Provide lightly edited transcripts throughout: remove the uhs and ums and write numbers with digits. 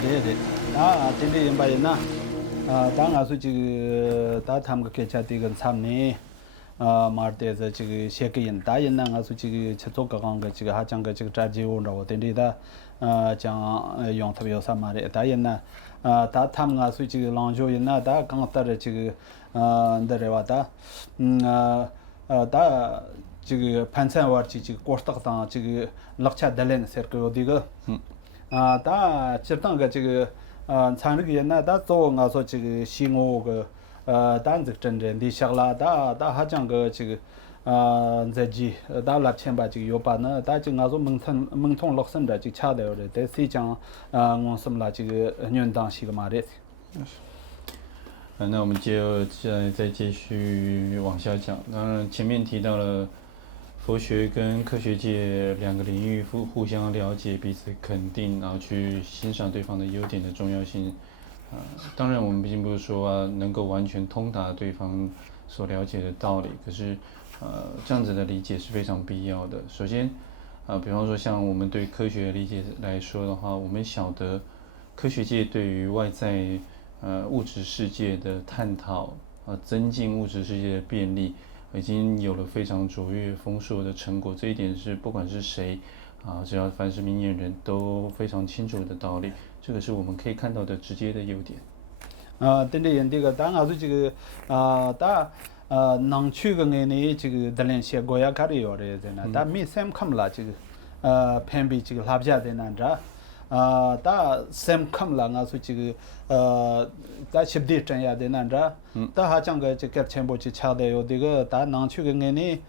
对，真的明白呢。当然是这个，他们个家这个他们马的这个写给人，大人呢，我说这个去做个这个还讲个这个扎基务，然后真的讲用特别有什么的，大人呢，他们我说这个浪jo人呢，刚到的这个的话他这个盘山玩起这个过道上这个落下的人是个这个。다 지르당가 지금 창르기 옛날 다 조가 소 지금 신호가 단적 전전디 샤라다 다 하장 그 지금 저지 다라 쳔바 지금 요바나 다 지금 아주 멍통 럭선다 지금 차대요 대 시장 원섬라 지금 년당 시가 말이 那我们再继续往下讲。当然，前面提到了佛学跟科学界两个领域互相了解、彼此肯定，然后去欣赏对方的优点的重要性。当然，我们并不是说能够完全通达对方所了解的道理，可是这样子的理解是非常必要的。首先，比方说像我们对科学的理解来说的话，我们晓得科学界对于外在物质世界的探讨，增进物质世界的便利，已经有了非常卓越丰硕的成果。这一点是不管是谁只要凡是明眼人都非常清楚的道理。这个是我们可以看到的直接的优点。对的，这个当然是这个能去个呢这个的联系国家开的有的呢，但没什看不啦这个偏比这个拉不下的那着。다 샘컴라 가서 지금 다 십디 전야 되는데 다 하장 그 지금 첨부치 차대요 되고 다 낭추경에니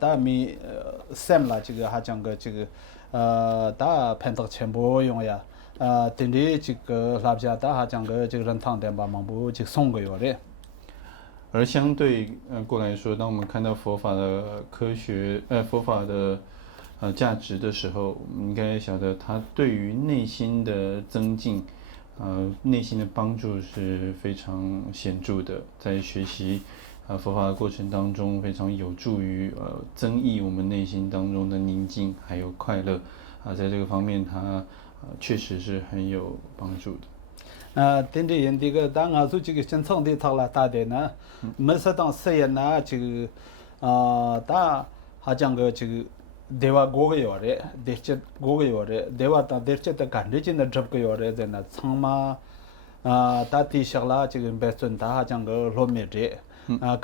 다미 샘라 지금 하장 그 지금 다 펜덕 첨부 용야 딘디 지금 랍자다 하장 그 지금 런탕된 바망부 지금 송거요래 而相对过来说，当我们看到佛法的佛法的价值的时候，我们应该晓得它对于内心的增进，内心的帮助是非常显著的。在学习佛法的过程当中，非常有助于增益我们内心当中的宁静还有快乐。在这个方面，它确实是很有帮助的。真的人这个当俺说这个新创的他了大的呢，没适当实验呢，这个다还讲个这个。 देवा गोगे योरे देचत गोगे योरे देवा ता देचत कांडे चिन ड्रप के योरे देना छंगमा ताती शगला चिन बेसन ता हाजंग लोमे जे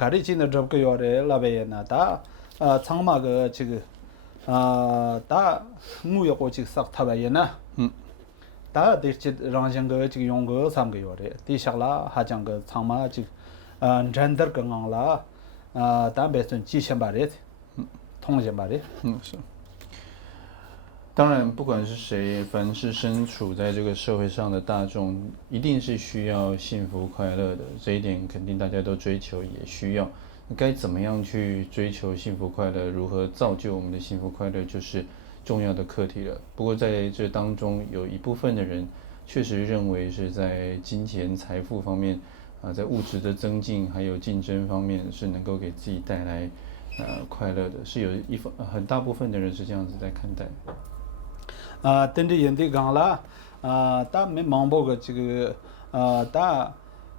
कांडे चिन ड्रप के योरे लाबे ना ता छंगमा ग चिग ता मुयो को चिग sak थाबे ना ता देचत रांजंग चिग योंग साम के योरे ती शगला हाजंग छंगमा चिग जेंडर गंगला ता बेसन ची शंबारे 是。当然，不管是谁，凡是身处在这个社会上的大众，一定是需要幸福快乐的。这一点肯定大家都追求，也需要。该怎么样去追求幸福快乐？如何造就我们的幸福快乐，就是重要的课题了。不过在这当中，有一部分的人确实认为是在金钱财富方面，在物质的增进还有竞争方面，是能够给自己带来 快乐的，是有很大部分的人是这样子在看待。真的人的讲了，他没忙不个这个，他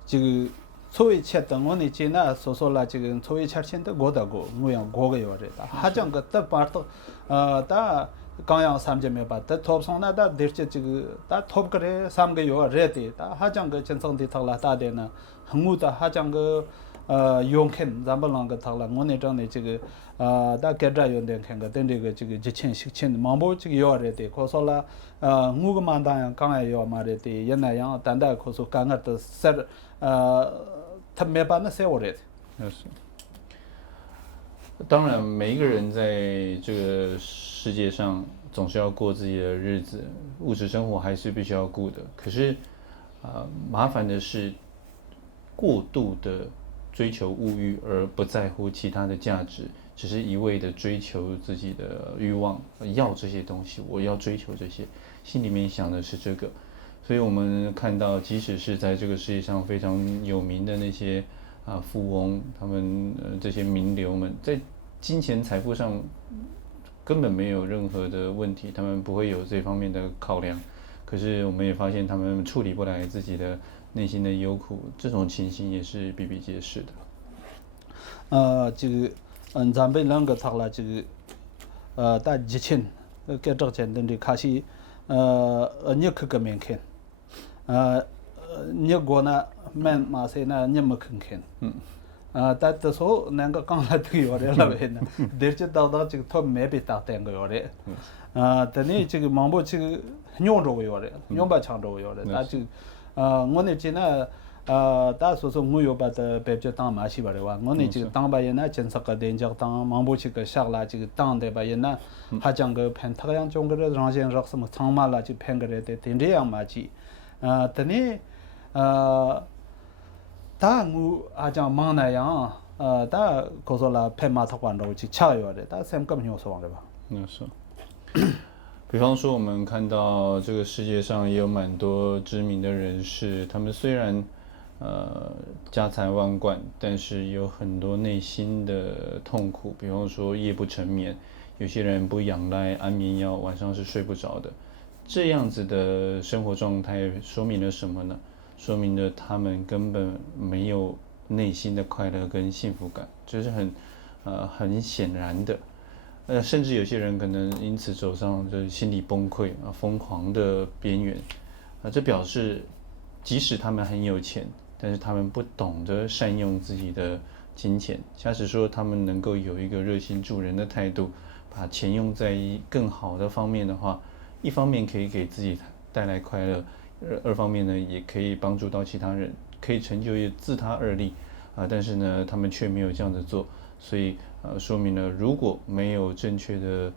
这个作为切等我呢，今那说了这个作为切现在过得过，我样过个有的，还讲个得把到，他刚样三节没把，他 top 上那他得这个，他 top 个的三个有热的，他还讲个真正的他了大的呢，很多的还讲个。 用肯咱们啷个他了？我那张的这个大概这用的看个，等这个这个几千、忙不这个要的的，可说了我个嘛当然刚才要嘛的的，也那样，但但可说刚刚的事他没办那些我的。是。当然，每一个人在这个世界上总是要过自己的日子，物质生活还是必须要顾的。可是麻烦的是过度的 追求物欲而不在乎其他的价值，只是一味的追求自己的欲望，要这些东西，我要追求这些，心里面想的是这个。所以我们看到，即使是在这个世界上非常有名的那些富翁，他们这些名流们，在金钱财富上根本没有任何的问题，他们不会有这方面的考量。可是我们也发现他们处理不来自己的内心的忧苦，这种情形也是比比皆是的。咱们两个他了大疫情给这前的开始你可个面看你过呢面马赛呢你没看但这时候那个刚来这个有点了呗呢，但是到这个他没被打单个有点，但你这个忙不这个娘着个有点，娘把强着个有点，他就我那今呢大说我有把的白就当马戏吧的话，我那这个当把人呢检测个电讲当忙不这个下来这个当的把人呢，还讲个偏太阳中个让些让什么长马了就偏个的电这样马戏，但你다 아장 망나야 다 고소라 페마타 관로 지 차요데 다 샘금 요소 왕래吧是。比方说，我们看到这个世界上也有蛮多知名的人士，他们虽然家财万贯，但是有很多内心的痛苦。比方说夜不成眠，有些人不仰赖安眠药，晚上是睡不着的。这样子的生活状态说明了什么呢？说明了他们根本没有内心的快乐跟幸福感，这是很显然的。甚至有些人可能因此走上这心理崩溃疯狂的边缘。这表示即使他们很有钱，但是他们不懂得善用自己的金钱。假使说他们能够有一个热心助人的态度，把钱用在更好的方面的话，一方面可以给自己带来快乐，二方面呢也可以帮助到其他人，可以成就自他二利但是呢他们却没有这样子做，所以说明了如果没有正确的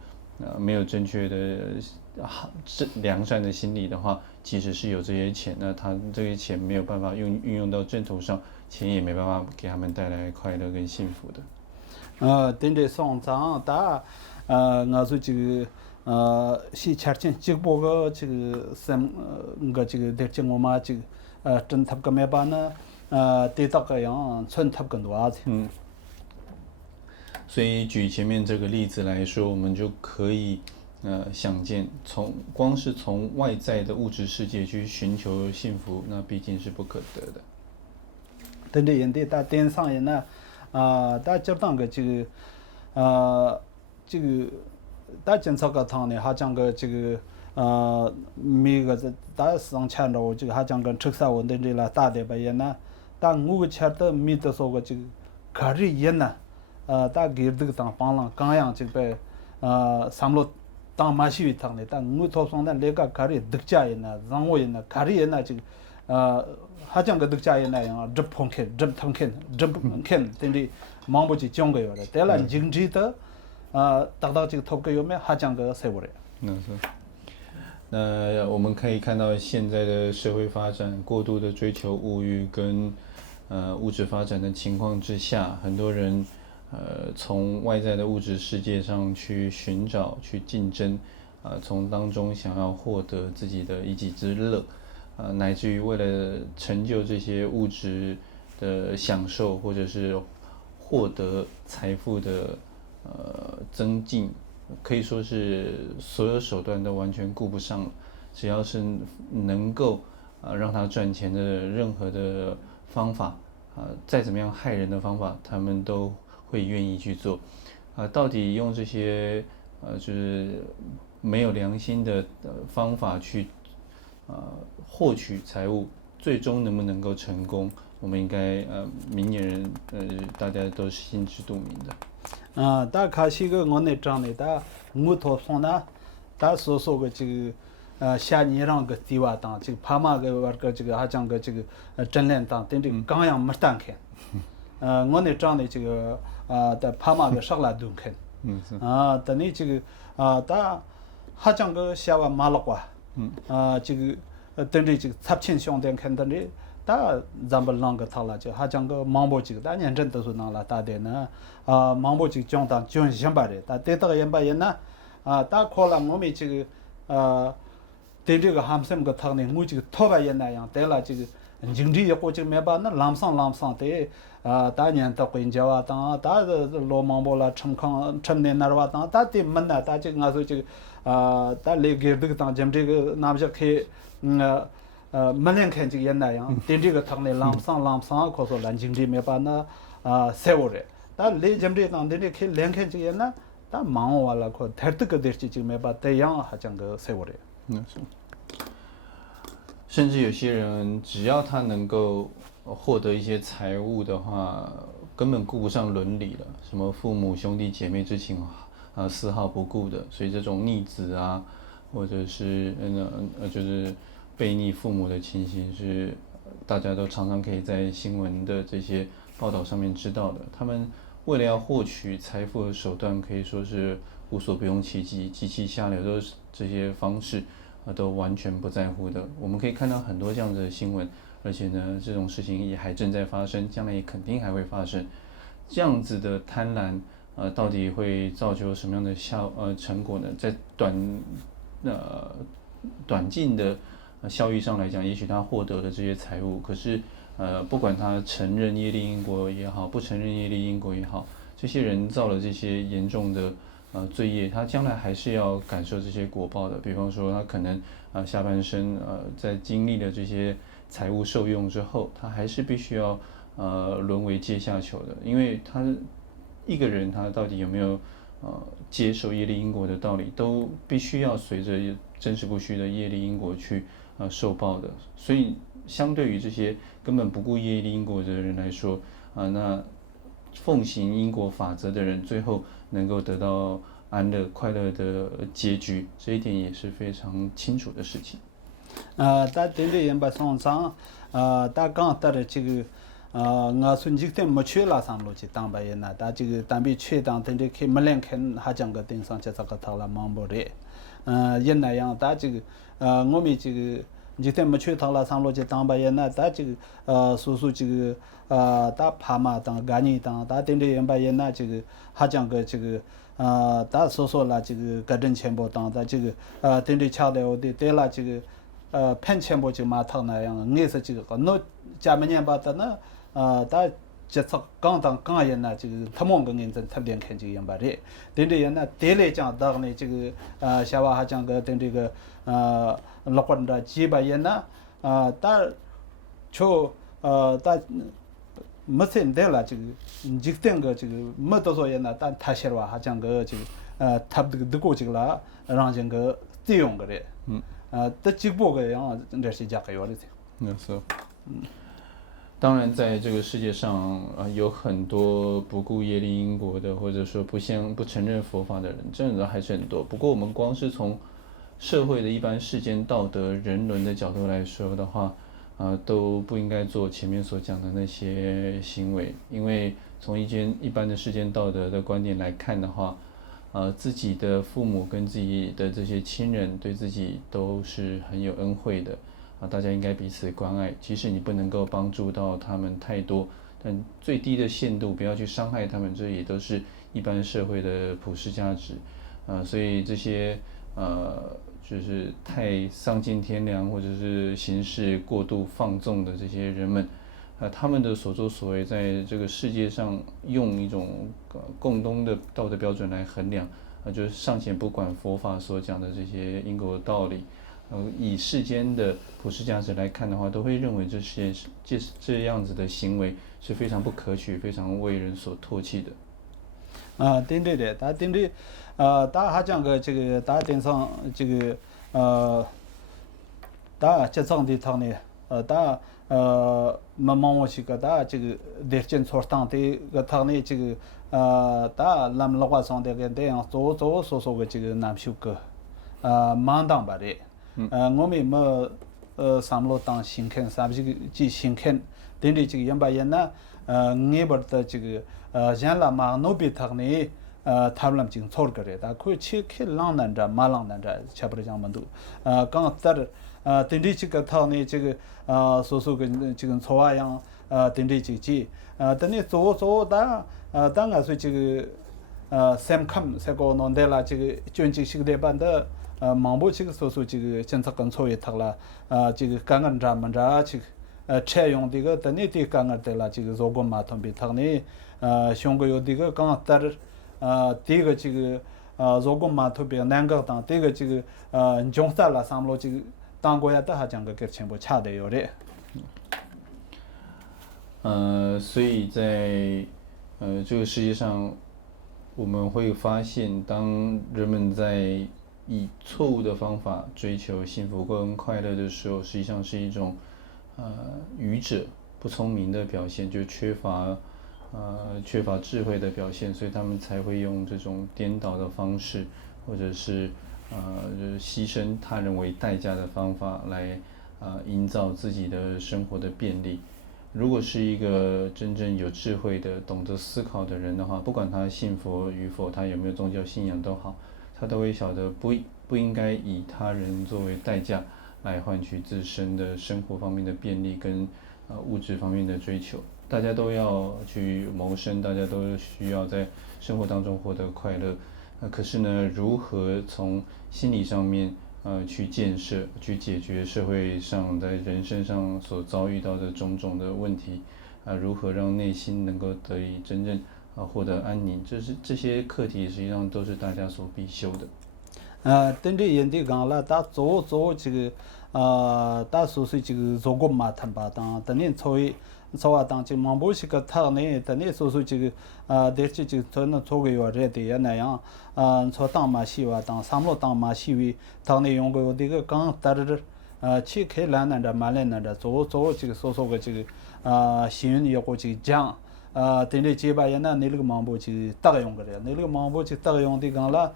良善的心理的话，即使是有这些钱，那他这些钱没有办法运用到正途上，钱也没办法给他们带来快乐跟幸福的。等着上涨大我说这个西前进这个这个个这个的这我嘛这个真他个没办呢对到个样存他更多啊所以举前面这个例子来说，我们就可以想见，光是从外在的物质世界去寻求幸福，那毕竟是不可得的。等着人家大电商人呢大就当个这个大检测个汤呢，还讲个这个每个是大上千多这个还讲个吃啥问题的啦，大的吧人呢，但我个钱的没得说个这个个人人呢。大给这个当帮了，刚样这个三路当马戏堂的，但我头上的那个家里独家人呢，让我人呢，家里人呢这个还讲个独家人那样，这碰看，这碰看，这不看，等于忙不起讲个有的，但了经济的达到这个头个有没还讲个谁不的？那我们可以看到现在的社会发展过度的追求物欲跟物质发展的情况之下，很多人从外在的物质世界上去寻找、去竞争，从当中想要获得自己的一己之乐，乃至于为了成就这些物质的享受，或者是获得财富的增进，可以说是所有手段都完全顾不上了。只要是能够让他赚钱的任何的方法，再怎么样害人的方法，他们都会愿意去做，到底用这些就是没有良心的方法去获取财物，最终能不能够成功，我们应该明眼人大家都是心知肚明的。大开始个我那张的，大我头上呢，大说个这个下年让个地瓦当这个帕马个玩个这个还讲个这个真脸当，等这个刚样没单看。我那张的这个在帕马个上来都看，等你这个大还讲个下完马路啊，这个等着这个插钱兄弟看等着，大咱们啷个他了就还讲个忙不这个，大年真都是啷了大的呢，忙不这个讲当讲想把的，大得到人把人呢，大可能我们这个对这个还什么个他呢，我这个头发也那样，得了这个。经济过这没把那拉上的大年到国家啊当大的罗芒波啦成年那哇当大的门呐大这个说这个大来给这个当咱这个那不是开门脸看这个那样对这个他们拉上可说蓝经济没把那塞我的但来咱这当的开脸看这个那但忙完了可太这个的事情没把这样还讲个塞我的是。甚至有些人，只要他能够获得一些财物的话，根本顾不上伦理了，什么父母兄弟姐妹之情丝毫不顾的。所以这种逆子啊，或者是就是背逆父母的情形，是大家都常常可以在新闻的这些报道上面知道的。他们为了要获取财富的手段，可以说是无所不用其极，极其下流的这些方式。都完全不在乎的，我们可以看到很多这样子的新闻，而且呢，这种事情也还正在发生，将来也肯定还会发生。这样子的贪婪，到底会造就什么样的成果呢？在短近的效益上来讲，也许他获得了这些财物，可是不管他承认业力因果也好，不承认业力因果也好，这些人造了这些严重的。罪业，他将来还是要感受这些果报的。比方说，他可能下半生在经历了这些财物受用之后，他还是必须要沦为阶下囚的。因为他一个人他到底有没有接受业力因果的道理，都必须要随着真实不虚的业力因果去受报的。所以，相对于这些根本不顾业力因果的人来说，那奉行因果法则的人，最后能够得到安乐快乐的结局，这一点也是非常清楚的事情。大对的人把上上大刚到的这个我说这个没去拉上路去当白人呐，大这个当被去当对的去没两看还讲个顶上这个头了忙不的，人那样大这个我们这个。今天没去趟了上路去当白人呐，大这个说这个大帕马当干尼当大顶的人白人呐，这个还讲个这个大说了这个个人钱包当的这个顶的桥的对了这个骗钱包就马头那样，我是这个那家门人把的那大这次刚人呐，这个他们个人真特别看这个样吧的，顶的人呐，对来讲当的这个小娃还讲个顶这个老官的几百人呐，但就但没现在了这个，这个这个没多少人呐，但他些话还讲个这个他这个德国这个啦，让这个利用个的，这几波个样这是加个样的。是。当然，在这个世界上有很多不顾业力因果的，或者说不承认佛法的人，这样的还是很多。不过，我们光是从社会的一般世间道德人伦的角度来说的话，都不应该做前面所讲的那些行为，因为从一般的世间道德的观点来看的话，自己的父母跟自己的这些亲人对自己都是很有恩惠的。大家应该彼此关爱，即使你不能够帮助到他们太多，但最低的限度不要去伤害他们，这也都是一般社会的普世价值。所以这些就是太丧尽天良或者是行事过度放纵的这些人们，他们的所作所为在这个世界上用一种共同的道德标准来衡量，就是尚且不管佛法所讲的这些因果的道理。以世间的普世价值来看的话，都会认为这样子的行为是非常不可取、非常为人所唾弃的。对的，他对的，他还讲个这个，他顶上这个他这上的他呢，他没忙我去个，他这个得见错当的个他呢这个他咱们老话上的个这样做说个这个南修个忙当吧的。我们没三路当新看，三这个即新看，等于这个人把人呢，你把的这个人啦嘛，努比他呢，他们经错个的，但可以去浪难着，马浪难着，差不多这样门度。刚在等于这个他呢，这个说跟这个错啊样，等于这个等于做的，当然是这个三看这个弄的啦，这个军事式的办的。忙不这个说这个检测跟错也他了，这个刚刚咱们这车用这个等你的刚刚的了这个如果马桶比他呢香港有这个刚但是这个这个如果马桶比南港当这个这个中山了三路这个当国家的还讲个全部差的有的。所以在这个世界上，我们会发现，当人们在以错误的方法追求幸福跟快乐的时候，实际上是一种愚者、不聪明的表现，就缺乏智慧的表现，所以他们才会用这种颠倒的方式，或者是就是牺牲他人为代价的方法来营造自己的生活的便利。如果是一个真正有智慧的、懂得思考的人的话，不管他信佛与否，他有没有宗教信仰都好，他都会晓得不应该以他人作为代价来换取自身的生活方面的便利跟物质方面的追求。大家都要去谋生，大家都需要在生活当中获得快乐。可是呢，如何从心理上面去建设、去解决社会上在人身上所遭遇到的种种的问题，如何让内心能够得以真正获得安宁，这些课题实际上都是大家所必修的。等着人家讲了，他做这个他说是这个如果马谈吧当，等你作为当这忙不是个他呢，等你说这个得这个做那做个月热的也那样，做当马戏哇当三路当马戏为他呢用个这个刚带着去开兰那的马来那的做这个说个这个幸运也过这个奖。等你这把也那你那个忙不去大用个的，你那个忙不去大用的讲了，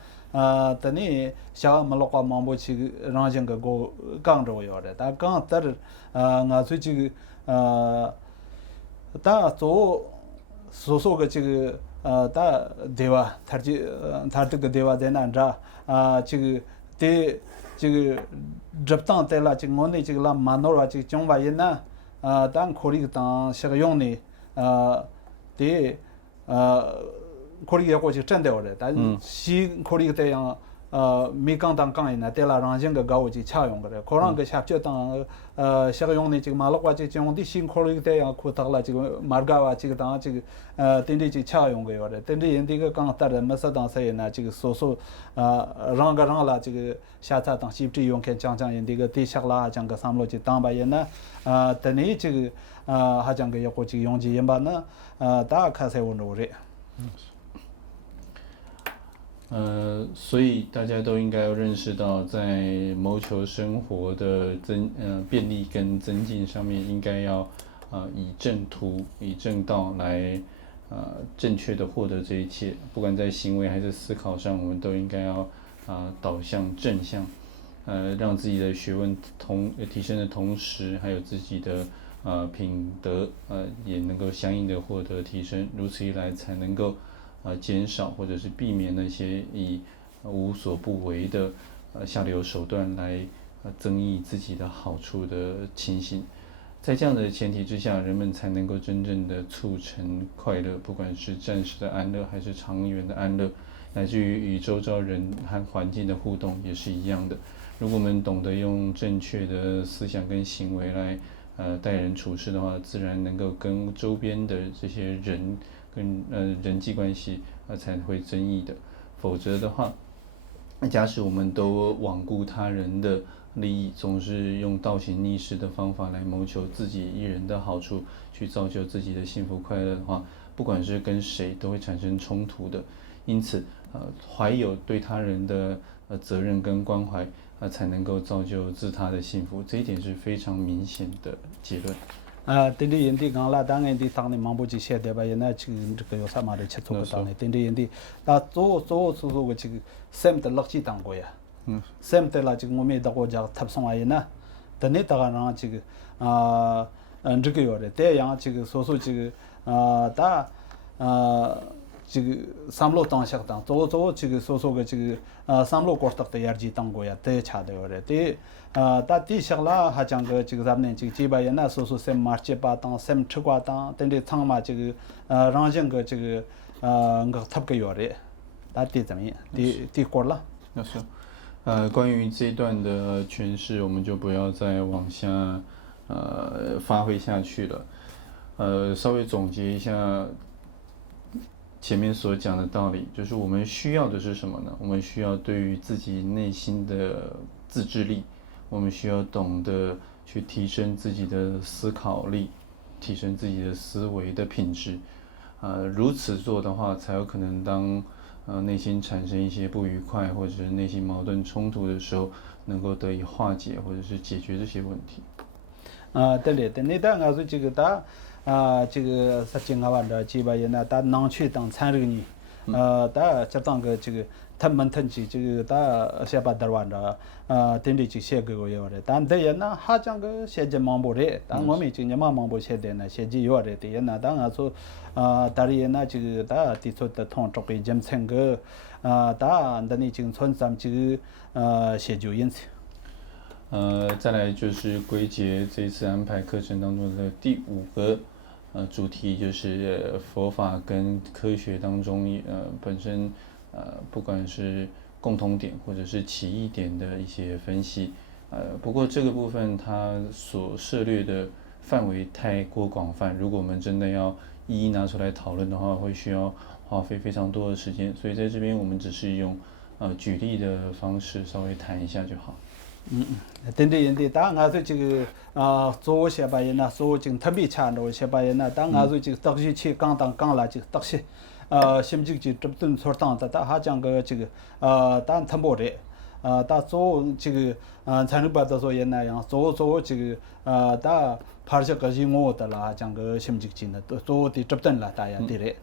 等你小马路qua忙不去让人个个讲着要的，但讲但是我最这个他做说个这个他对吧？他这个对吧？在那着这个对这个这当在了这个我呢这个啦马诺啊这个中华人呢当可以当这个用的对可以也过去真的的，但是可以这样没刚当讲呢，对了让人个搞去恰用个的，可能个下就当这个用的这个马路qua这个用的新可以这样可得了这个马嘎哇这个当这个等的这恰用个有的，等的人这个刚带的没适当时呢，这个说让了这个下次当西这用看讲人这个对象啦讲个三路去当吧人呢等你这个还讲个要过去用去人吧呢大看才问着的。所以大家都应该要认识到，在谋求生活的便利跟增进上面，应该要以正途、以正道来正确的获得这一切。不管在行为还是思考上，我们都应该要导向正向，让自己的学问提升的同时，还有自己的品德也能够相应的获得提升。如此一来，才能够减少或者是避免那些以无所不为的下流手段来增益自己的好处的情形。在这样的前提之下，人们才能够真正的促成快乐，不管是暂时的安乐还是长远的安乐，乃至于与周遭人和环境的互动也是一样的。如果我们懂得用正确的思想跟行为来待人处事的话，自然能够跟周边的这些人跟人际关系才会增益的。否则的话，假使我们都罔顾他人的利益，总是用倒行逆施的方法来谋求自己一人的好处，去造就自己的幸福快乐的话，不管是跟谁都会产生冲突的。因此怀有对他人的责任跟关怀才能够造就自他的幸福，这一点是非常明显的结论。等着人家讲了，当然的当年忙不去写的吧，现在这个有什么的吃做个当年，等着人家，那做个这个什么的乐趣当过呀，什么的啦，这个我们到国家特送而已呢，等你到让这个这个有的，这样这个说这个这个三路当下当，做这个说个这个三路过得的也是当过呀，这差的有的，这但第下啦还讲个这个咱们这个几百年那说什么7、8当，什么吃瓜当，等着苍嘛这个让人个这个个特个有的，但第怎么样？第过了。关于这一段的诠释，我们就不要再往下发挥下去了。稍微总结一下前面所讲的道理，就是我们需要的是什么呢？我们需要对于自己内心的自制力，我们需要懂得去提升自己的思考力，提升自己的思维的品质。如此做的话，才有可能当内心产生一些不愉快或者是内心矛盾冲突的时候，能够得以化解或者是解决这些问题。对嘞，对，那当俺说这个打这个实际俺玩的几百人呢，打能去当参与呢，打这当个这个他们腾起这个打下巴德玩的等于就写个有的，但对人呢，还讲个写着忙不的，但我们今年忙不写的呢，写着有的，对人呢，当俺说打人呢这个打提出的通这个检测个打那你经村咱这个写就因此。再来就是归结这一次安排课程当中的第5个主题，就是佛法跟科学当中本身不管是共同点或者是歧义点的一些分析。不过这个部分它所涉猎的范围太过广泛，如果我们真的要一一拿出来讨论的话，会需要花费非常多的时间，所以在这边我们只是用举例的方式稍微谈一下就好。对对对，当俺说这个做些把人呐，做这个特别强的些把人呐，当俺说这个特许去刚当刚来这个特许，甚至就这顿说当的，他还讲个这个当他没的，他做这个参与把他说人那样做这个他拍摄个是我的啦，讲个甚至进的做的这顿啦，大家对嘞，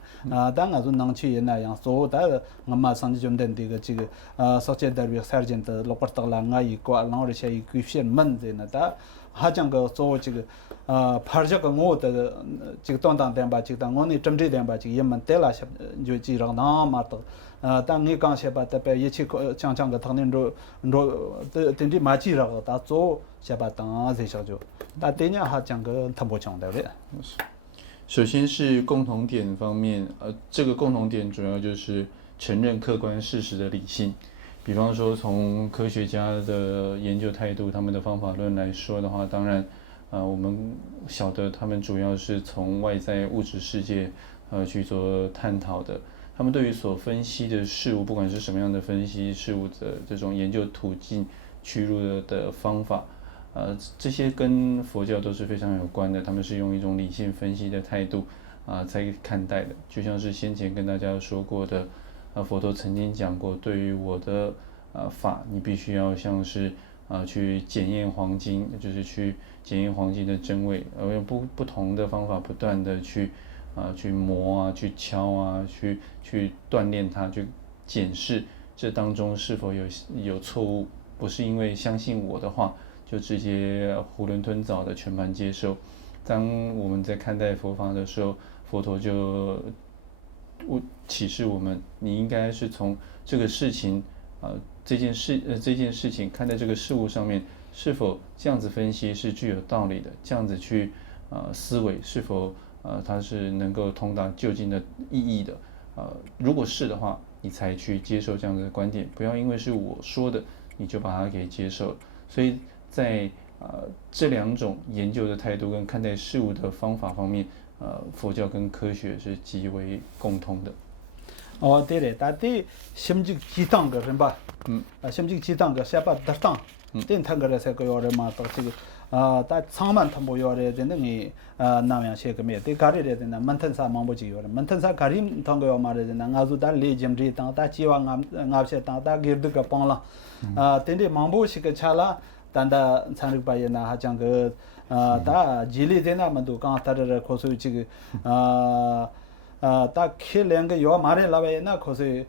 当俺说能去人那样做，但我马上就等这个实际的这个实践的老板的啦，我一个然后这些一个些门的呢，他还讲个做这个拍摄个我的这个当当点吧，这个我呢针对点吧，这个也门得了些，就这样那么的。当你刚些把特别一起讲个他们等于马基了，他做些把当这些就，但对呢还讲个他不讲的嘞。首先是共同点方面，这个共同点主要就是承认客观事实的理性。比方说，从科学家的研究态度、他们的方法论来说的话，当然，我们晓得他们主要是从外在物质世界去做探讨的。他们对于所分析的事物，不管是什么样的分析事物的这种研究途径、去入的方法，这些跟佛教都是非常有关的。他们是用一种理性分析的态度在看待的。就像是先前跟大家说过的，佛陀曾经讲过，对于我的法，你必须要像是去检验黄金，就是去检验黄金的真伪，用不同的方法不断的去磨去敲去锻炼它，去检视这当中是否有错误，不是因为相信我的话就直接囫囵吞枣的全盘接受。当我们在看待佛法的时候，佛陀就启示我们，你应该是从这个事情这件事情看待这个事物上面，是否这样子分析是具有道理的，这样子去思维是否它是能够通达究竟的意义的，如果是的话，你才去接受这样的观点，不要因为是我说的，你就把它给接受了。所以在这两种研究的态度跟看待事物的方法方面，佛教跟科学是极为共通的。对嘞，但对心智激荡个人吧，心智激荡个下巴得当，电他个来才个要人嘛，到这个但长满他不要的，真的你那样些个没，对家里的人呢，门腾啥忙不起要的，门腾啥家里他个要嘛的人呢，俺就打理检查当，打计划俺些当打给这个帮了，真的忙不起个吃了，但打参与把人呢还讲个打吉利在那么多，刚他这可是这个打开两个月马上来为那可是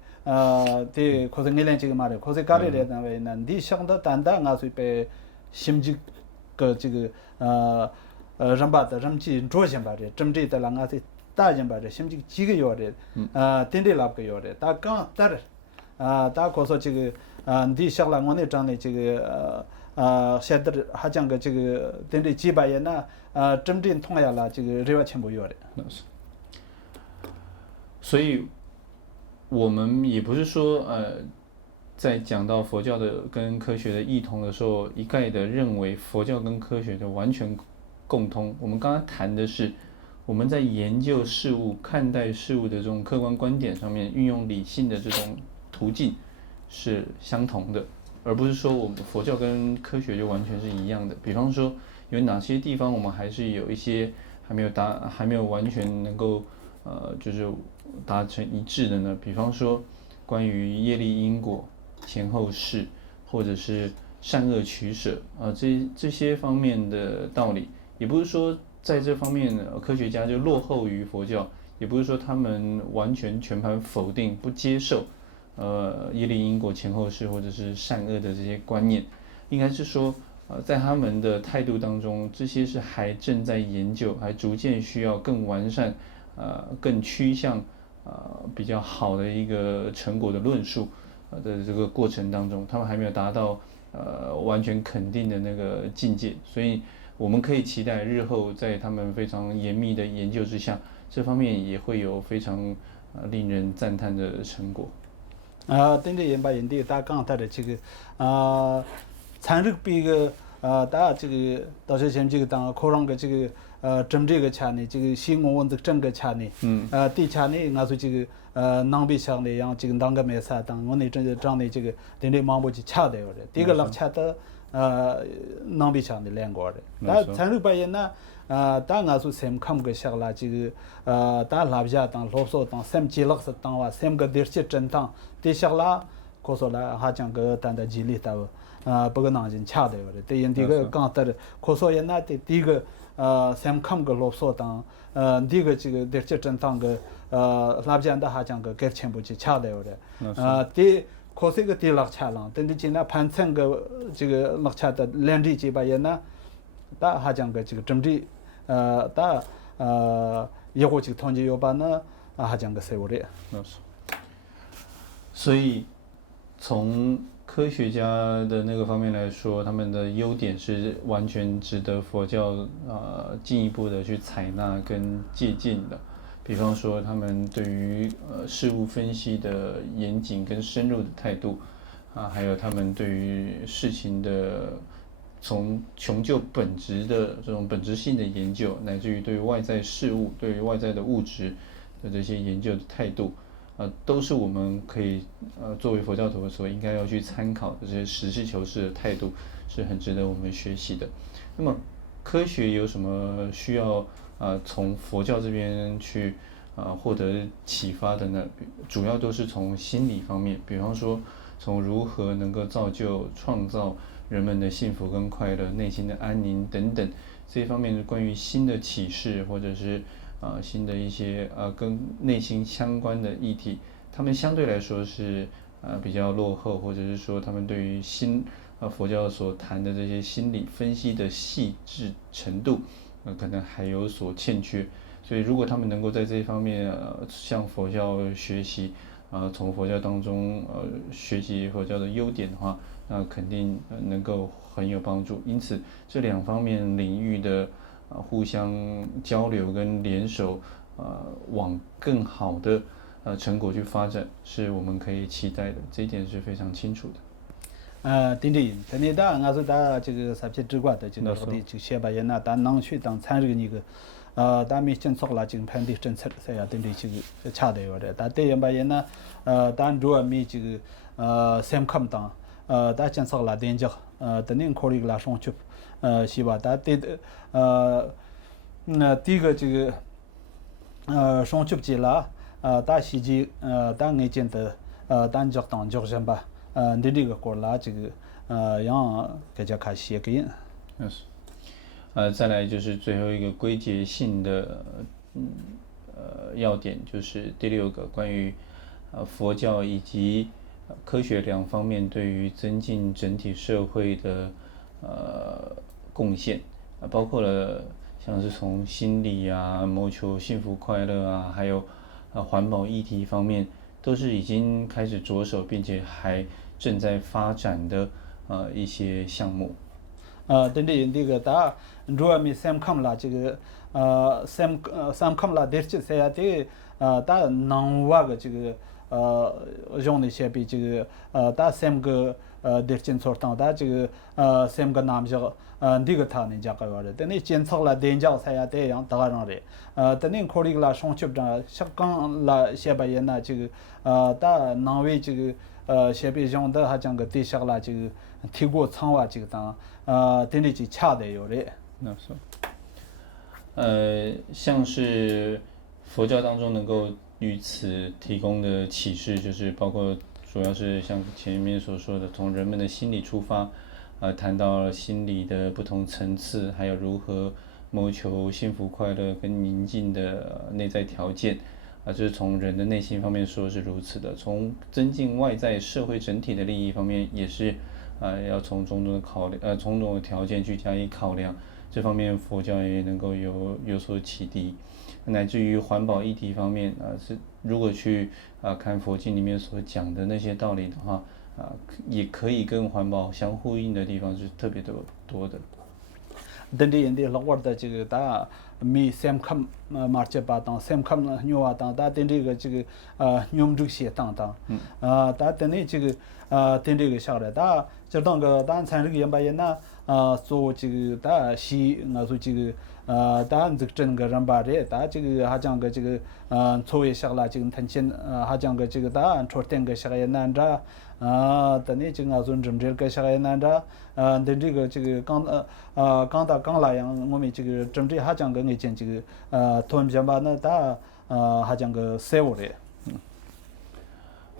对，可是你连这个马上，可是家里的那为那，你想到单单俺是被心智个这个人把的人去做些吧的，针对的人俺是大人把的，心智几个月的，等的2个月的，打刚打的，打可说这个你想了我那张的这个现在还讲个这个等的几百人呢，针对同样了这个2万全部有的。所以，我们也不是说在讲到佛教的跟科学的异同的时候，一概的认为佛教跟科学的完全共通。我们刚刚谈的是我们在研究事物、看待事物的这种客观观点上面，运用理性的这种途径是相同的，而不是说我们佛教跟科学就完全是一样的。比方说，有哪些地方我们还是有一些还没有完全能够就是达成一致的呢？比方说，关于业力因果、前后世，或者是善恶取舍这些方面的道理，也不是说在这方面科学家就落后于佛教，也不是说他们完全全盘否定不接受业力因果、前后世或者是善恶的这些观念，应该是说在他们的态度当中，这些是还正在研究，还逐渐需要更完善更趋向比较好的一个成果的论述的这个过程当中，他们还没有达到完全肯定的那个境界，所以我们可以期待日后在他们非常严密的研究之下，这方面也会有非常令人赞叹的成果。等着研把研的，大刚他的这个参与比个大这个到时前这个当可让个这个政治个产呢，这个新闻的政个产呢，地产呢，俺说这个南北上的样这个当个没啥当，我那真的长的这个等着忙不起恰的了，第一个落恰的南北上的两个的，但参与把研呢。当俺说sem看个下来这个当拉比亚当罗索当 sem 记录是当哇 sem 个点些真当的下来，可说来还讲个当的激励到不个南京恰的了，对人这个刚得可说也那的第一个sem 看个罗索当第一个这个点些真当个拉比亚的还讲个给钱不去恰的了，第可是个第六恰了，但是今那盘成个这个六恰的两地几把也那，大还讲个这个政治。以后这个统计有把呢还讲个谁的？所以从科学家的那个方面来说，他们的优点是完全值得佛教进一步的去采纳跟借鉴的。比方说，他们对于事物分析的严谨跟深入的态度还有他们对于事情的。从穷究本质的这种本质性的研究，乃至于对于外在事物、对于外在的物质的这些研究的态度，都是我们可以作为佛教徒所应该要去参考的这些实事求是的态度，是很值得我们学习的。那么，科学有什么需要从佛教这边去获得启发的呢？主要都是从心理方面，比方说从如何能够造就、创造。人们的幸福跟快乐、内心的安宁等等这一方面关于新的启示，或者是新的一些跟内心相关的议题，他们相对来说是比较落后，或者是说他们对于佛教所谈的这些心理分析的细致程度，可能还有所欠缺。所以如果他们能够在这一方面向佛教学习，从佛教当中学习佛教的优点的话，那肯定能够很有帮助。因此，这两方面领域的互相交流跟联手，往更好的成果去发展，是我们可以期待的。这一点是非常清楚的。对的，但你当俺说打这个啥些直观的这个这些吧，也那当能去当参与那个咱们政策啦，经盘的政策噻呀，对的这个恰的有的，但对人吧也那当主要没这个先看当。大政策啦，电价，等您考虑啦上去，是吧？大对的，第一个这个上去去啦，大实际大眼见的单脚当脚上吧，你这个过啦这个让大家看写个人。再来就是最后一个归结性的要点，就是第6个关于佛教以及。科学两方面对于增进整体社会的贡献包括了像是从心理谋求幸福快乐还有环保议题方面，都是已经开始着手，并且还正在发展的一些项目。等于这个大主要没三看了这个三看了，但是现在大能挖个这个用的些比这个大三个得检测当的这个三个男叫这个他呢家个话的，但你检测了电教才呀这样打上来，但你考虑了上去着，像刚了下半年呢这个打南为这个下边上的还讲个对象了这个提过仓哇这个当等你去恰的有的。那是。像是佛教当中能够于此提供的启示，就是包括主要是像前面所说的，从人们的心理出发，谈到了心理的不同层次，还有如何谋求幸福快乐跟宁静的内在条件，这是从人的内心方面说是如此的，从增进外在社会整体的利益方面也是，要从种种的种种的条件去加以考量。这方面佛教也能够有所启迪，乃至于环保议题方面是如果去看佛经里面所讲的那些道理的话，也可以跟环保相呼应的地方是特别的多的。等的人的老外的这个打米三康马切巴当三康牛啊当打等这个这个牛这些当打打等的这个等这个下来打就当个打参这个人把人呐做这个打西我说这个打这个整个人把的打这个还讲个这个作为下来这个谈钱还讲个这个打说等个下来难着等的这个说整这个下来难着等这个这个刚来样我们这个整这还讲个我讲这个同样把那打还讲个社会的。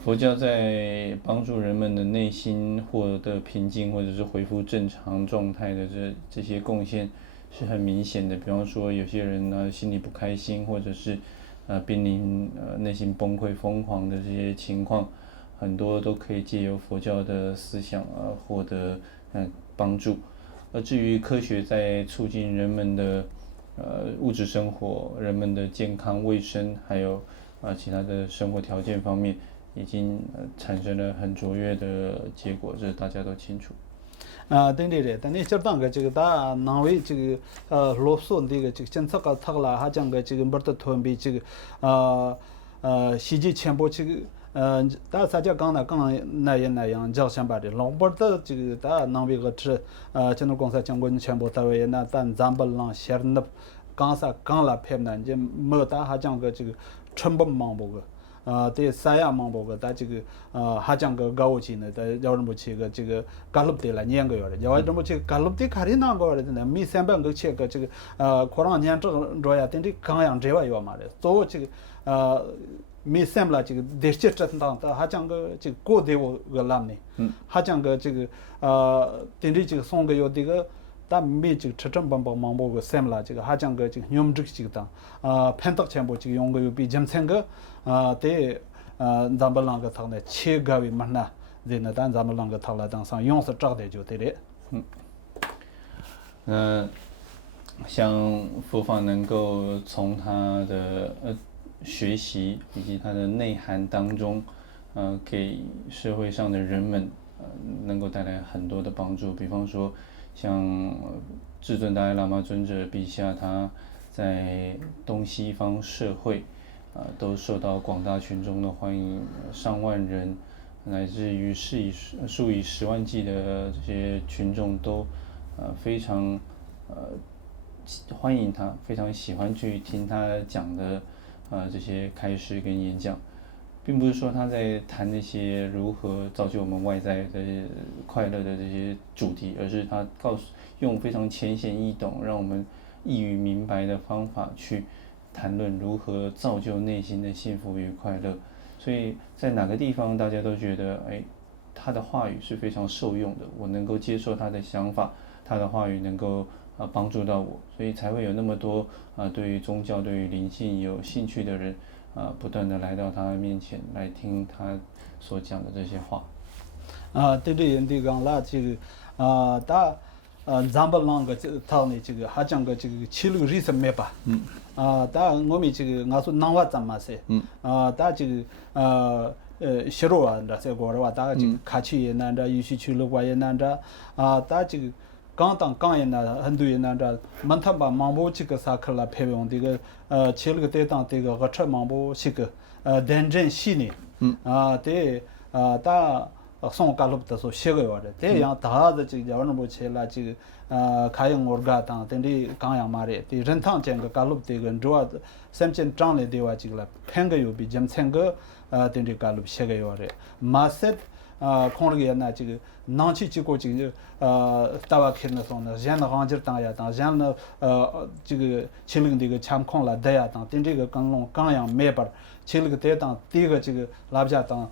佛教在帮助人们的内心获得平静，或者是恢复正常状态的这些贡献是很明显的。比方说，有些人呢心里不开心，或者是濒临内心崩溃、疯狂的这些情况，很多都可以借由佛教的思想获得帮助。而至于科学在促进人们的物质生活、人们的健康卫生，还有其他的生活条件方面，已经产生了很卓越的结果，这大家都清楚。对的，但你这当个这个打南为这个罗素这个这个检测个测了，还讲个这个没得同比这个实际全部这个打大家讲那样叫想把的，老不得这个打南为个吃这种公司讲过全部单位那但咱不让写那刚了偏难就没打还讲个这个全部忙不个。对三亚忙不过，但这个还讲个高级呢，但要人不去个这个加入的了年个月的，要人不去加入的看的那个月的呢，每300个去个这个可能年这呀，等的刚样这样嘛的，做这个每3了这个得些这当的，还讲个这个过的我个làm呢，还讲个这个等的这个送个有这个。但没这个车站帮忙不个3了，这个还讲个这个用这个这个当偏到全部这个用个有比咱3个对咱们两个汤的7个为嘛呢？这呢但咱们两个汤了当上用是找的就对了。像佛法能够从它的学习以及它的内涵当中，给社会上的人们能够带来很多的帮助，比方说。像至尊达赖喇嘛尊者陛下，他在东西方社会都受到广大群众的欢迎，上万人乃至于数以10万计的这些群众都非常欢迎他，非常喜欢去听他讲的这些开示跟演讲。并不是说他在谈那些如何造就我们外在的快乐的这些主题，而是他用非常浅显易懂、让我们易于明白的方法去谈论如何造就内心的幸福与快乐。所以在哪个地方大家都觉得，他的话语是非常受用的，我能够接受他的想法，他的话语能够帮助到我，所以才会有那么多对于宗教、对于灵性有兴趣的人。不断的来到他面前来听他所讲的这些话。对人的讲啦，这个打咱们两个他呢这个还讲个这个7路日什么吧？打我们这个我说南话怎么说？打这个西罗啊，那些国的话，打这个卡去也难着，有些去路过也难着打这个。刚也那很多人那这，门他把忙不这个啥克了，配用这个去了个地方这个和车忙不这个认真细呢，对打송 갈롭다서 시거요래 대양 다하다 지금 여러 뭐 제라 지금 가영 오르가당 된디 강양 말에 디 렌탕 쟁가 갈롭데 건 좋아 샘첸 장레 되와 지금 팽거요 비 점생거 된디 갈롭 시거요래 마셋 콩르게나 지금 난치 지고 지금 따와 켄나송나 잔나 한저 땅야 땅 잔나 지금 칠링디가 참 콩라 대야 땅 된디가 강롱 강양 매버 칠링 대당 디가 지금 랍자 땅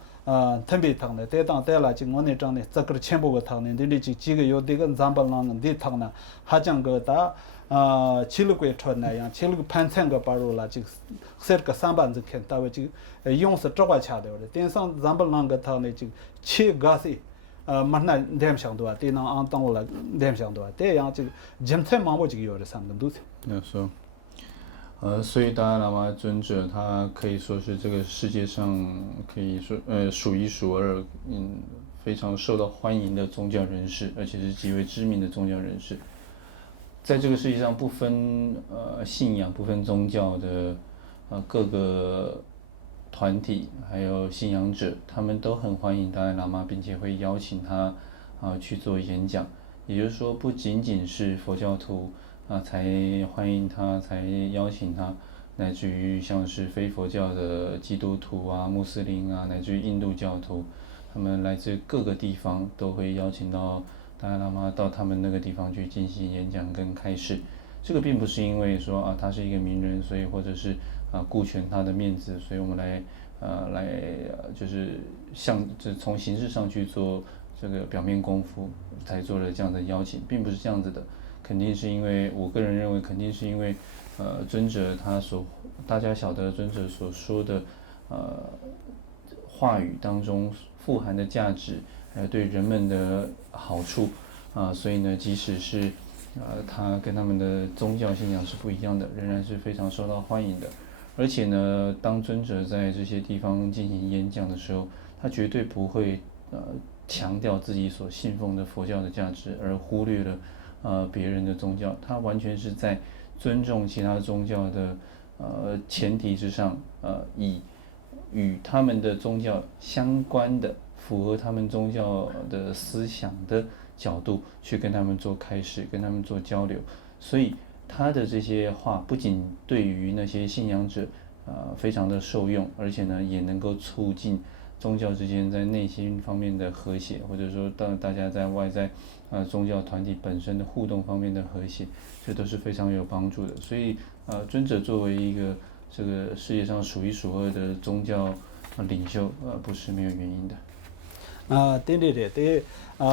特别疼的，在当代了，就我那张的，这个全部个疼的，你几个有这个咱不啷的疼呢，还讲个打七六个穿那样，七六个盘缠个把肉了，就三个三班子看，大概就用是这块钱的，电商咱不啷个疼的就七个是。马那点想多，对那安当我了点想多，这样就今天忙不就有的三个都是。那说。所以达赖喇嘛尊者他可以说是这个世界上可以说数一数二，非常受到欢迎的宗教人士，而且是极为知名的宗教人士。在这个世界上不分信仰、不分宗教的各个团体还有信仰者，他们都很欢迎达赖喇嘛，并且会邀请他去做演讲。也就是说，不仅仅是佛教徒。才欢迎他，才邀请他，乃至于像是非佛教的基督徒穆斯林乃至于印度教徒，他们来自各个地方都会邀请到达赖喇嘛到他们那个地方去进行演讲跟开示。这个并不是因为说他是一个名人，所以或者是顾全他的面子，所以我们来就是从形式上去做这个表面功夫，才做了这样的邀请，并不是这样子的。肯定是因为，我个人认为，肯定是因为，尊者大家晓得尊者所说的，话语当中富含的价值，还有对人们的好处，所以呢，即使是，他跟他们的宗教信仰是不一样的，仍然是非常受到欢迎的。而且呢，当尊者在这些地方进行演讲的时候，他绝对不会强调自己所信奉的佛教的价值，而忽略了。别人的宗教，他完全是在尊重其他宗教的前提之上，以与他们的宗教相关的、符合他们宗教的思想的角度去跟他们做开示，跟他们做交流。所以他的这些话不仅对于那些信仰者非常的受用，而且呢也能够促进宗教之间在内心方面的和谐，或者说大家在外在宗教团体本身的互动方面的和谐，这都是非常有帮助的。所以尊者作为一个这个世界上数一数二的宗教领袖，不是没有原因的。对对，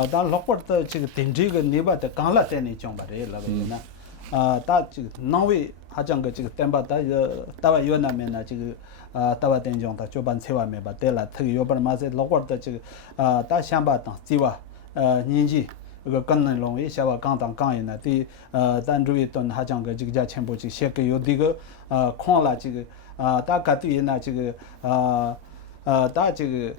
当老婆的这个定这个你把的刚来带你讲吧的那个呢，他这个南位他讲个这个单把大外越南面呢这个大外电讲他就办车外面吧对了，他有把嘛在老婆的这个他想把当计划年纪。个更能容易下把刚当刚呢，对但注意到他讲个这个家全部这些个有这个矿了这个大概对呢这个大这个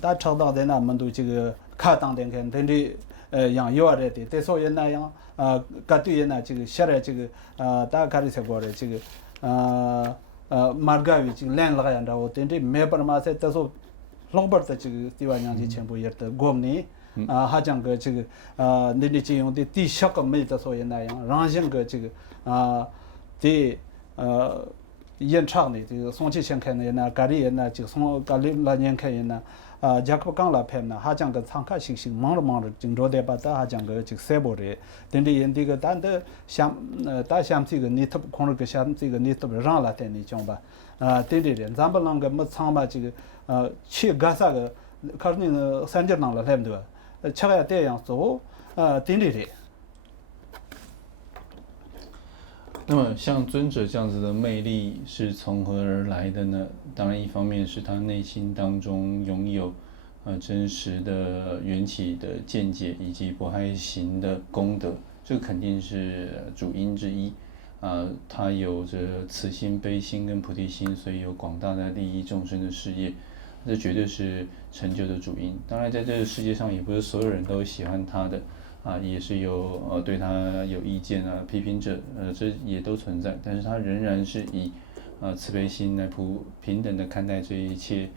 大超到的那么多这个看当的看等的养幼儿的，但所以那样个对呢这个下来这个大概是过的这个marga这个land了然后等的没办法在但是。老板的这个地方养鸡全部也得国内还讲个这个那里这样的地下个没得所以那样，让人个这个演唱的这个宋庆先看的那咖喱那就从咖喱那年看那加克刚来拍那还讲个参加信息忙着经常的把他还讲个这个赛博的，等的人这个但的想大想这个你特可能个想这个你特别让了等你讲吧等的人咱们那个没参吧这个去干啥个？可能呢三节囊了，对不对？吃个这样做，顶里的。那么像尊者这样子的魅力是从何而来的呢？当然，一方面是他内心当中拥有真实的缘起的见解以及不害行的功德，这个肯定是主因之一。他有着慈心、悲心跟菩提心，所以有广大的利益众生的事业。这绝对是成就的主因。当然，在这个世界上，也不是所有人都喜欢他的，也是有对他有意见批评者，这也都存在。但是他仍然是以慈悲心来平等的看待这一切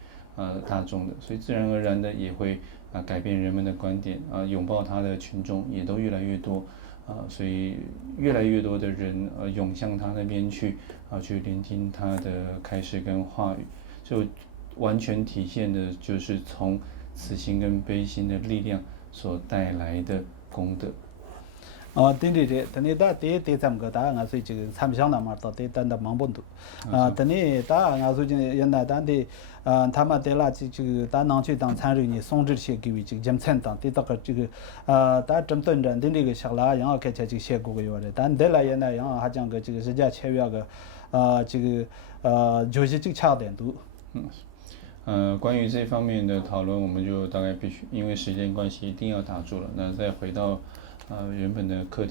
大众的，所以自然而然的也会改变人们的观点拥抱他的群众也都越来越多所以越来越多的人涌向他那边去去聆听他的开示跟话语，就完全体现的就是从慈心跟悲心的力量所带来的功德。等你等你到第三个大俺说这个参详的嘛，到第等的忙不多。等你到俺说这原来当的他们对了这个大能去当参与呢，送这些给这个检测当，对到个这个大针对人的这个下来，然后开始这个写过个样的，但对了原来然后还讲个这个人家签约个这个就是这个差点度。关于这方面的讨论，我们就大概必须因为时间关系一定要打住了。那再回到原本的课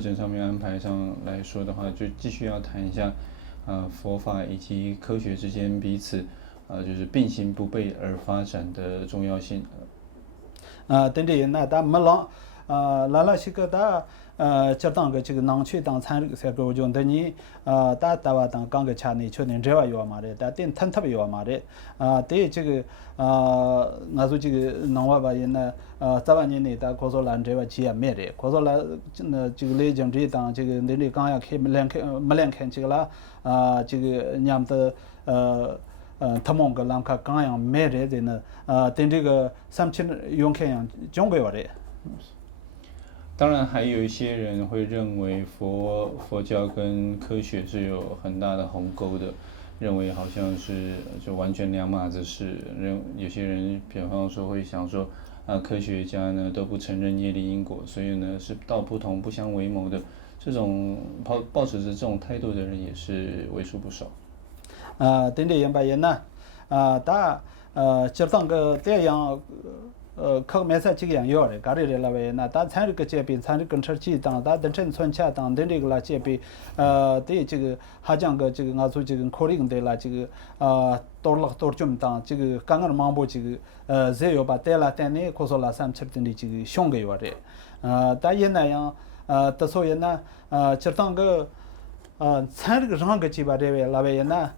程上面安排上来说的话，就继续要谈一下佛法以及科学之间彼此就是并行不悖而发展的重要性。等这那咱没浪拉些个大这当个这个能去当参与这个就等你大话当刚个查你去年这话有嘛的，但点特别有嘛的对这个我说这个能话吧人呢早晚年呢大可说兰这话企业没的，可说啦那这个来讲这当这个你刚要开没两看这个啦这个伢的他们个啷个刚样没的呢等这个3000用看样中国话的。当然，还有一些人会认为佛教跟科学是有很大的鸿沟的，认为好像是就完全两码子事。有些人比方说会想说，科学家呢都不承认业力因果，所以呢是道不同不相为谋的。这种抱持着这种态度的人也是为数不少。等这样吧，人呢大就当个这样。靠没啥几个样有的，家里人那位那，但参与个这边参与跟车机当，但等真村恰当，等这个啦这边，对这个还讲个这个我说这个可能的啦这个多这么当，这个刚刚忙不这个这要把带啦带呢，可说啦30的这个凶个有的，但也那样的所以呢就当个参与个上个几把这位那位呢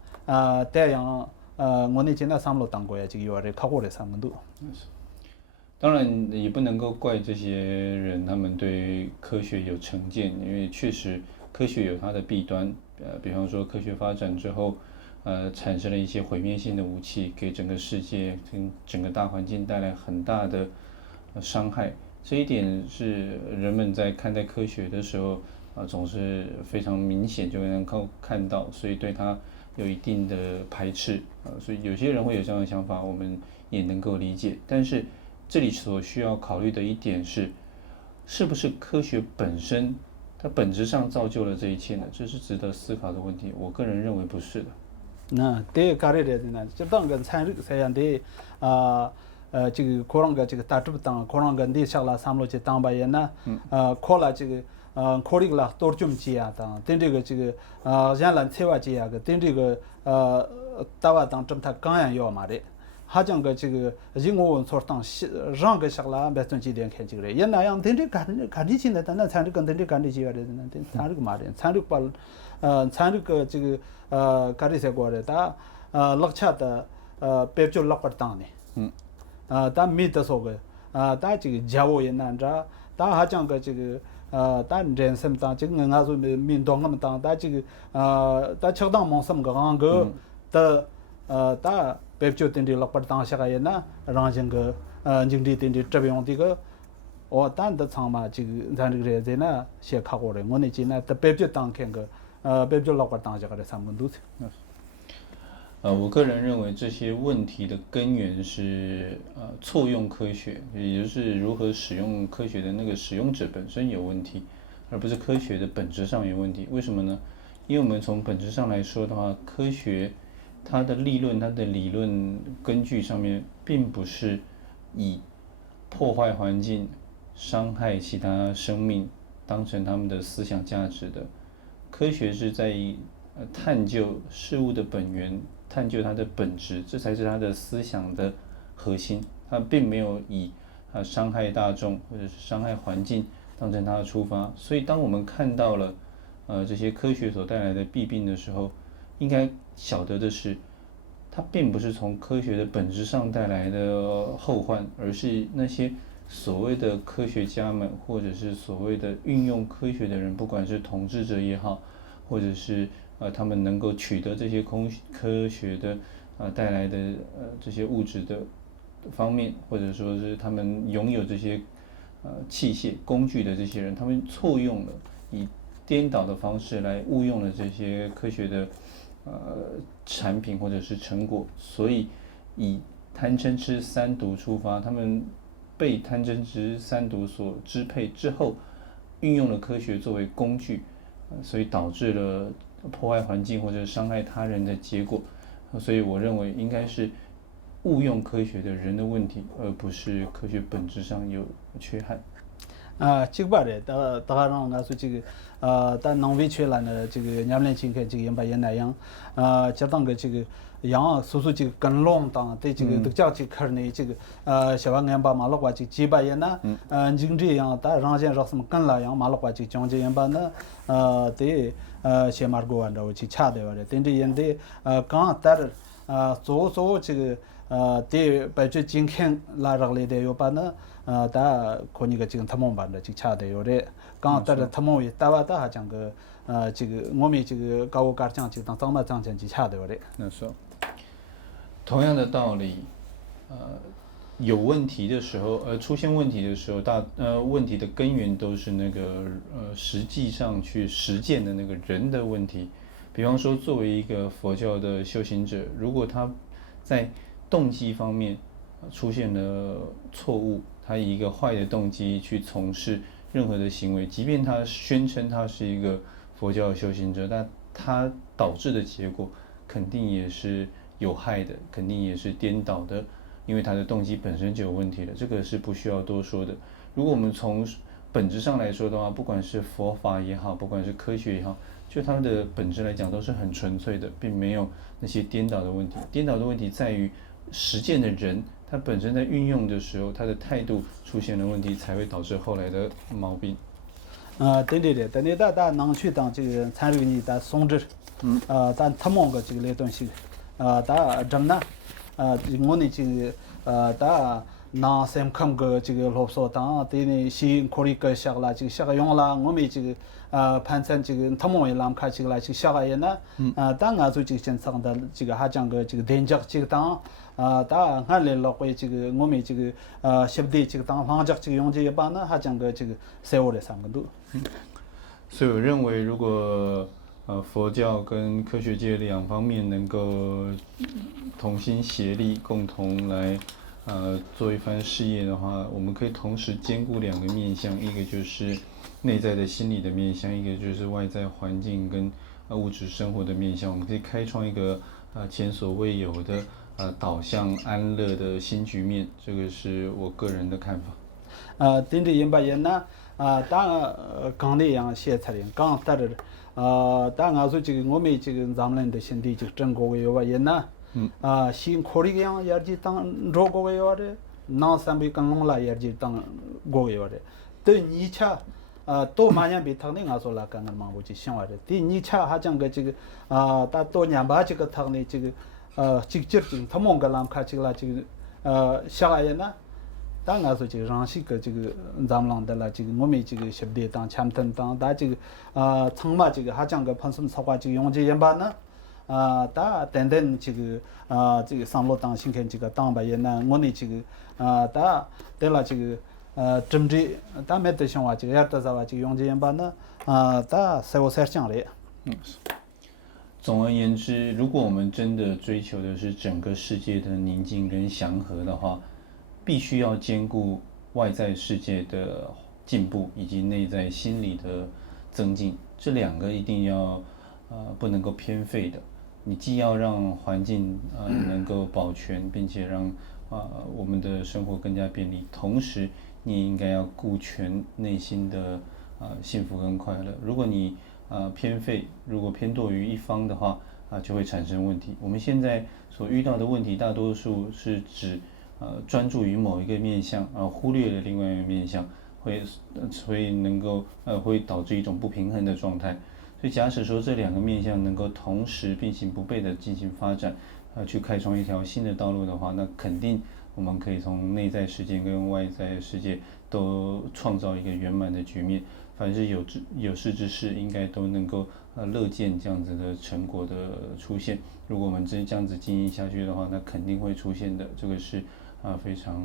这样我们现在三路当过呀，这个有的靠过来3门多。当然也不能够怪这些人，他们对科学有成见，因为确实科学有它的弊端，比方说科学发展之后，产生了一些毁灭性的武器，给整个世界跟整个大环境带来很大的伤害。这一点是人们在看待科学的时候，总是非常明显就能够看到，所以对它有一定的排斥，所以有些人会有这样的想法，我们也能够理解，但是。这里所需要考虑的一点是，是不是科学本身它本质上造就了这一切呢？这是值得思考的问题。我个人认为不是的。那对家里人呢，就当个参与这样的这个可能个这个大致当可能个你下来3路去当吧人呢，可了这个可能了多种接啊当，等这个原来策划接啊个，等这个大话当这么他刚样要嘛的。还讲个这个人我所当让个下来别种几点看这个人，也那样等这干的现在但那参与跟等这干的几个人呢，等参与个嘛的，参与把参与个这个干的些过的，他落差的别就落不当的，他没得说个他这个家务也难着，他还讲个这个他人生当这个俺说民当我们当，他这个他适当忙什么个行个的他。别就等着落不当下个人呢，让这个经济等着这边这个，我单的厂嘛，这个咱这个人呢，先考过来，我那今呢，他别就当看个，别就落不当下个的3门都是。我个人认为这些问题的根源是错用科学，也就是如何使用科学的那个使用者本身有问题，而不是科学的本质上有问题。为什么呢？因为我们从本质上来说的话，科学。它的理论根据上面，并不是以破坏环境、伤害其他生命当成他们的思想价值的。科学是在探究事物的本源，探究它的本质，这才是它的思想的核心。它并没有以伤害大众或者是伤害环境当成它的出发。所以，当我们看到了这些科学所带来的弊病的时候，应该晓得的是，它并不是从科学的本质上带来的后患，而是那些所谓的科学家们，或者是所谓的运用科学的人，不管是统治者也好，或者是他们能够取得这些科学的带来的这些物质的方面，或者说是他们拥有这些器械工具的这些人，他们错用了以颠倒的方式来误用了这些科学的产品或者是成果，所以以贪嗔痴三毒出发，他们被贪嗔痴三毒所支配之后，运用了科学作为工具，所以导致了破坏环境或者伤害他人的结果。所以我认为应该是误用科学的人的问题，而不是科学本质上有缺憾。这个吧的，当然我说这个但农委缺了呢，这个年龄轻看这个也把也那样，就当个这个样，说说这个跟long当对这个都叫这个呢，这个小娃俺把马路qua这几百也呢，经这样，但让人说什么跟了样马路qua这讲这样吧呢，对些马过完然后去查的话的，但这样的刚但做这个对把这今天拉上来的有把呢。다 코니가 지금 탐험반다 지금 차대 요래 강따라 탐험이 따와다 하장그 지금 몸이 지금 가고 가장 지금 당마 장전지 차대 요래 那时候，同样的道理，有问题的时候，出现问题的时候，问题的根源都是那个实际上去实践的那个人的问题。比方说，作为一个佛教的修行者，如果他在动机方面出现了错误，他以一个坏的动机去从事任何的行为，即便他宣称他是一个佛教修行者，但他导致的结果肯定也是有害的，肯定也是颠倒的，因为他的动机本身就有问题了，这个是不需要多说的。如果我们从本质上来说的话，不管是佛法也好，不管是科学也好，就它的本质来讲都是很纯粹的，并没有那些颠倒的问题。颠倒的问题在于实践的人，他本身在运用的时候，他的态度出现了问题，才会导致后来的毛病。对的，但你大能去当这个参与你的松枝，但他们个这个来东西，大怎么呢？我呢这个大那sem看个这个罗嗦当对呢是可以个下啦，这个下个用啦，我们这个盘算这个他们也啷看这个来这个下个也呢，当俺做这个现场的这个还讲个这个电价这个当。다 한래로 거기 지금 몸이 지금 십대 지금 당 방적 지금 용지 예반은 하장 그 지금 세월에 상근도 所以我认为，如果佛教跟科学界两方面能够同心协力，共同来做一番事业的话，我们可以同时兼顾两个面向，一个就是内在的心理的面向，一个就是外在环境跟物质生活的面向，我们可以开创一个前所未有的导向安乐的新局面，这个是我个人的看法。丁的人把人呢当刚那样写出来，刚带着当俺说这个我们这个咱们的现地这个中国有把人呢新科里样也是当中国有的，那三百刚弄来也是当国有的，对你瞧。多많이비탕네가솔라간을망보지시와래디니차하장그 지금 다 또냐 바지가 탕네 지금 직접 지금 탐험가람 카치라 지금 샤가야나 당가서 지금 랑시가 지금 잠랑달라 지금 몸이 지금 십대 당 참튼 당다 지금 청마 지금 하장가 판섬 사과 지금 용지 연바나 다 덴덴 지금 지금 삼로 당 신켄 지금 당바예나 뭐니 지금 다 될라 지금 점지 다 메트 상와 지금 야타자와 지금 용지 연바나 다 세워 설정래 总而言之，如果我们真的追求的是整个世界的宁静跟祥和的话，必须要兼顾外在世界的进步以及内在心理的增进，这两个一定要不能够偏废的。你既要让环境能够保全，并且让我们的生活更加便利，同时你也应该要顾全内心的幸福跟快乐。如果你偏废，如果偏多于一方的话，就会产生问题。我们现在所遇到的问题，大多数是指专注于某一个面向，忽略了另外一个面向，会能够会导致一种不平衡的状态。所以假使说这两个面向能够同时并行不悖的进行发展，去开创一条新的道路的话，那肯定我们可以从内在世界跟外在世界都创造一个圆满的局面。凡是有识之士，应该都能够乐见这样子的成果的出现。如果我们这样子经营下去的话，那肯定会出现的，这个是非常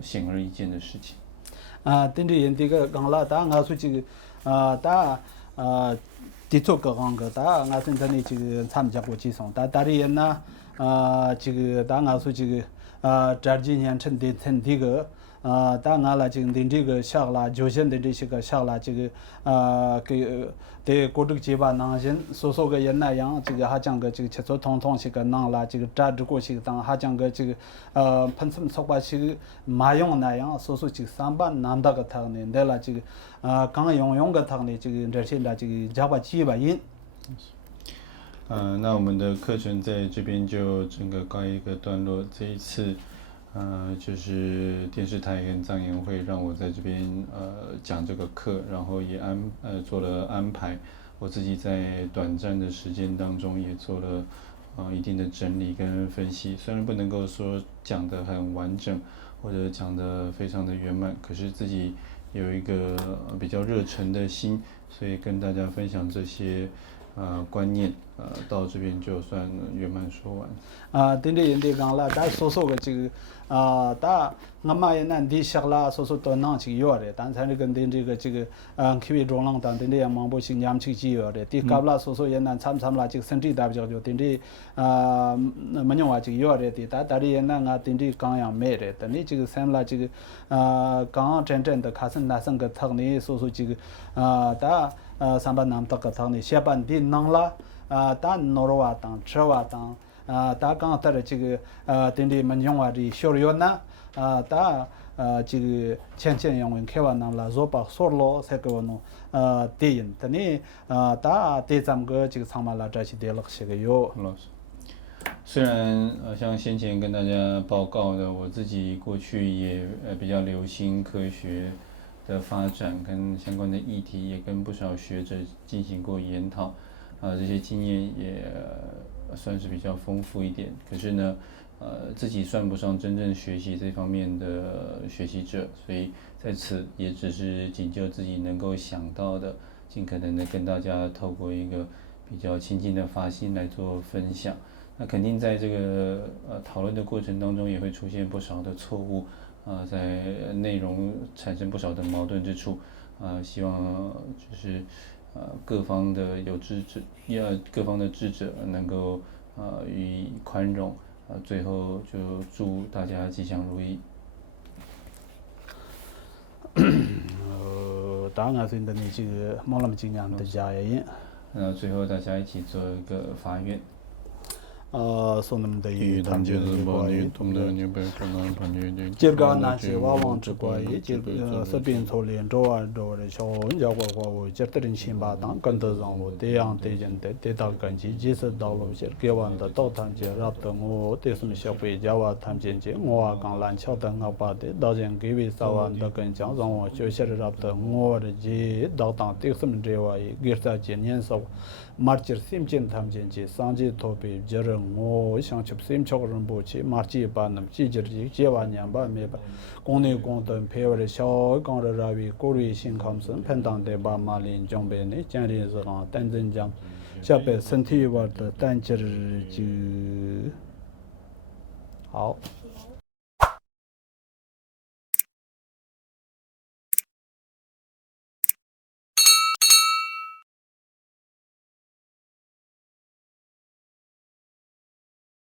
显而易见的事情。等着人这个讲了，但我说这个地处各行各我说这里这个参加过几场，但是人呢，这个我说这个这几年成这个。当然了，这个下了，就现在这些个下了，这个给对过这个几万男人，说个人那样，这个还讲个这个切磋通些个男了，这个扎着过些个当，还讲个这个喷什么说把些个马用那样，说这个三班男的个他呢，对了这个刚用个他呢，这个这些了这个加把几万人。那我们的课程在这边就整个告一个段落。这一次，就是电视台跟藏研会让我在这边讲这个课，然后也做了安排。我自己在短暂的时间当中也做了一定的整理跟分析。虽然不能够说讲得很完整，或者讲得非常的圆满，可是自己有一个比较热忱的心，所以跟大家分享这些观念，到这边就算圆满说完。等着人家讲了，但说个这个但我们也难地想了，说都能去要的，但是跟这个KV 中浪当等着忙不行，伢去要的，第搞了说也难参了这个身体大比较就等着没用话去要的，但是也难等着刚样买的，等你这个参了这个刚真正的开始拿上个头呢，说这个但上班拿到个头呢，下班的能了。但诺瓦当吃瓦当但刚才的这个等的门用话的小药呢但这个前用开完了做把说了才给我弄电影的呢但对咱们个这个长马拉这些的了些个药。老师，虽然像先前跟大家报告的，我自己过去也比较留心科学的发展跟相关的议题，也跟不少学者进行过研讨。这些经验也算是比较丰富一点，可是呢，自己算不上真正学习这方面的学习者，所以在此也只是仅就自己能够想到的，尽可能的跟大家透过一个比较亲近的发心来做分享。那肯定在这个讨论的过程当中，也会出现不少的错误，在内容产生不少的矛盾之处，希望就是各方的各方的智者能够予以宽容，最后就祝大家吉祥如意。当然是的，你这个没那么经验的家也。最后大家一起做一个发愿。说那么的与他们就是把你同的你被可能把你的今个那些娃娃之关于今是边操练着的小人家我这的人先把当跟得上我这样的人得到根基即是道路些给完的到他们让等我对什么小回家话他们见我刚烂巧等我把的到人给为啥完的跟讲让我就些让等我的这到当对什么这话也给他见年少마치 심진 탐진지 상지 토비 저런 오 상첩 심초는 보치 마치 반남 지지지 제와냐바 메바 공내 공던 페어의 샤오 강라라비 고리 신감선 펜당대 바말린 정베네 장리즈가 단전장 샤베身体 와더 단지지好